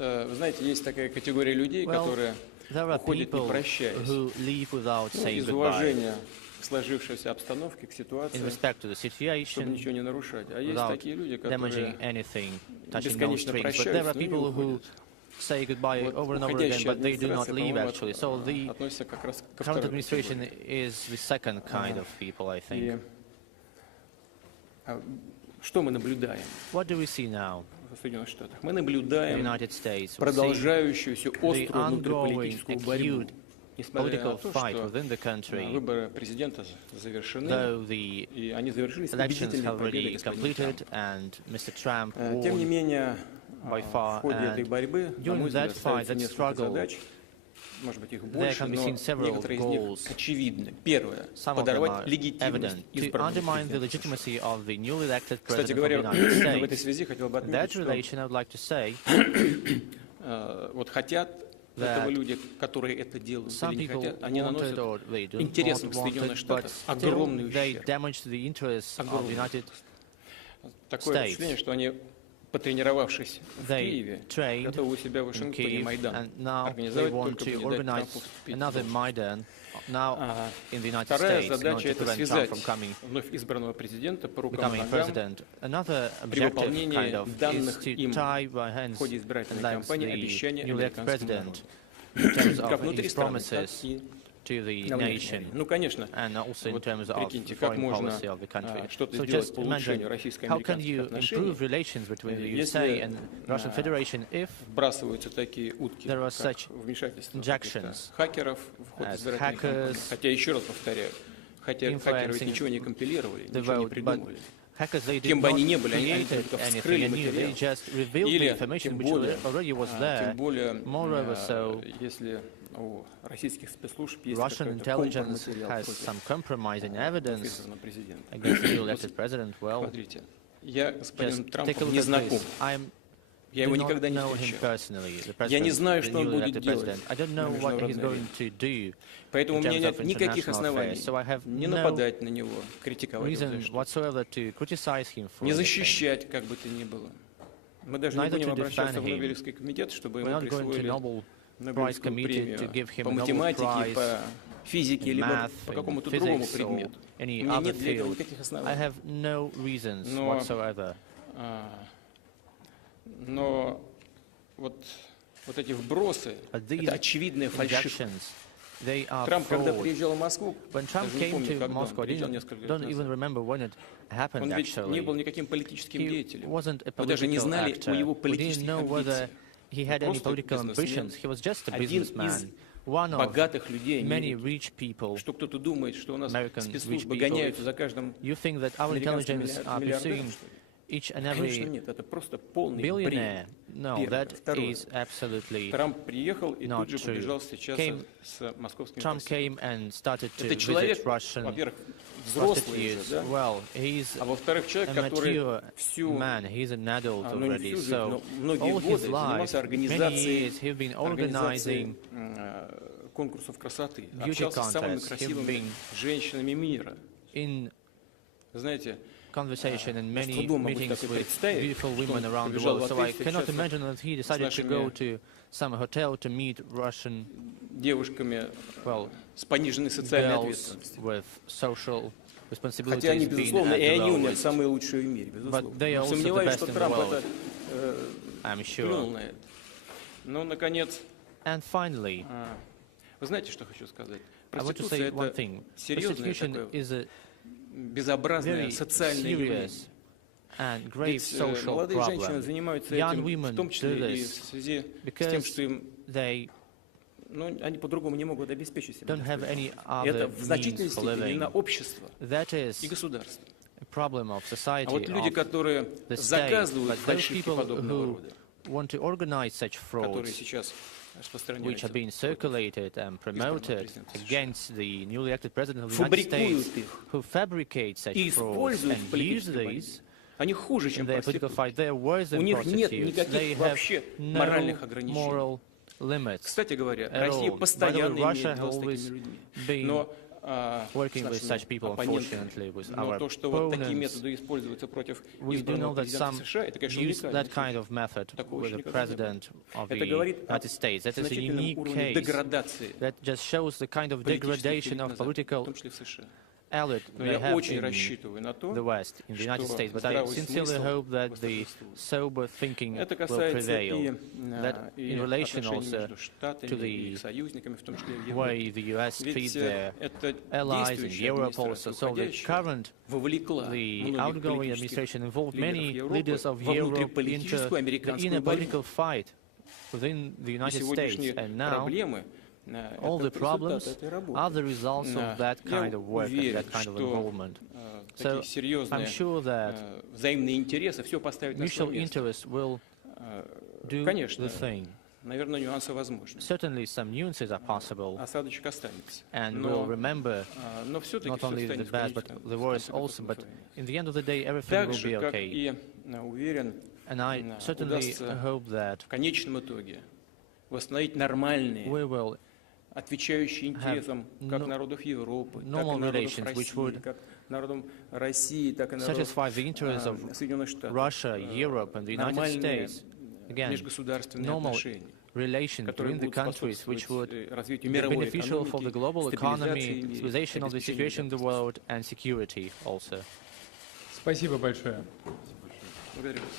вы знаете, есть такая категория людей, которые уходят не прощаясь, из уважения к сложившейся обстановке, к ситуации, чтобы ничего не нарушать. А есть такие люди, которые бесконечно прощают, но и уходят. Say goodbye over and over again, but they do not leave actually. So the current administration is the second kind of people, I think. Что мы наблюдаем? What do we see now? В Соединенных Штатах. Мы наблюдаем продолжающуюся острую внутриполитическую борьбу. Несмотря на то, что выборы президента завершены, и они завершились убедительной победой господина Трампа. Тем не менее, в ходе этой борьбы, на мой взгляд, ставится несколько задач, может быть, их больше, но некоторые из них очевидны. Первое — подорвать легитимность избранного президента. Кстати говоря, в этой связи хотел бы отметить, что вот хотят этого люди, которые это делают или не хотят, они наносят интересам Соединенных Штатов огромный ущерб. Такое впечатление, что они, потренировавшись в Киеве, готовы у себя в Вашингтоне Майдан организовать, только бы не дать Трампу вступить. Вторая задача — это связать вновь избранного президента по рукам и ногам при выполнении данных им в ходе избирательной кампании обещаний американскому народу, как внутри страны, так и на внешней. Ну, конечно, вот прикиньте, как можно что-то сделать по улучшению российско-американских отношений, если вбрасываются такие утки, как вмешательство хакеров в ход избирательной кампании. Хотя, еще раз повторяю, хакеры ведь ничего не компилировали, ничего не придумывали. Кем бы они ни были, они только вскрыли материал. Или, тем более, если у российских спецслужб есть какой-то компроматериал президента. Смотрите, я с господином Трампом не знаком. Я его никогда не встречал. Я не знаю, что он будет делать на международной арене. Поэтому у меня нет никаких оснований не нападать на него, критиковать его за что-то, не защищать, как бы то ни было. Мы даже не будем обращаться в Нобелевский комитет, чтобы ему присвоили Нобелевскую премию по математике, по физике, либо по какому-то другому предмету. У меня нет для этого никаких оснований. Но вот эти вбросы, это очевидная фальшивка. Трамп, когда приезжал в Москву, даже не помню, когда он приезжал несколько лет назад, он ведь не был никаким политическим деятелем. Мы даже не знали о его политических амбициях. Один из богатых людей Америки. Что кто-то думает, что у нас спецслужбы гоняются за каждым американским миллиардером, конечно, нет, это просто полный бред. Первое. Второе. Трамп приехал и тут же побежал встречаться с московским президентом. Это человек, во-первых, взрослый уже, да? А во-вторых, человек, который всю, многие годы занимался организацией конкурсов красоты, общался с самыми красивыми женщинами мира. Знаете, conversation and many meetings with beautiful women around the world. So I cannot imagine that he decided to go to some hotel to meet Russian девушками с пониженной социальной ответственностью. With social responsibilities. Хотя они, безусловно, и они у них самые лучшие в мире, безусловно. Сомневаюсь, что Трамп это плюнул на это. Ну, наконец, вы знаете, что хочу сказать? Проституция — это серьезное такое безобразное социальное явление. Ведь молодые женщины занимаются этим, в том числе и в связи с тем, что им, они по-другому не могут обеспечить себя. И это в значительной степени на общество и государство. А вот люди, которые заказывают фальшивки подобного рода, которые сейчас which have been circulated and promoted against the newly elected president of the United States, who fabricate such frauds and use these in their political fight. They are worse than prostitutes. They have no moral limits. Кстати говоря, Россия постоянно имеет дело с такими людьми. Но working with such people, unfortunately, with our opponents. We do know that some use that kind of method with the President of the United States. That is a unique case that just shows the kind of degradation of political elite they have in the West, in the United States. But I sincerely hope that the sober thinking will prevail, that in relation also to the way the U.S. treats their allies in Europe also. So the outgoing administration involved many leaders of Europe into the inner political fight within the United States, and now all the problems are the results of that kind of work and that kind of involvement. So I'm sure that mutual interest will do the thing. Certainly some nuances are possible, and we'll remember not only the bad but the worst also, but in the end of the day everything will be okay. And I certainly hope that we will have normal relations which would satisfy the interests of Russia, Europe and the United States. Again, normal relations between the countries which would be beneficial for the global economy, stabilization of the situation in the world and security also. Спасибо большое. Благодарю вас.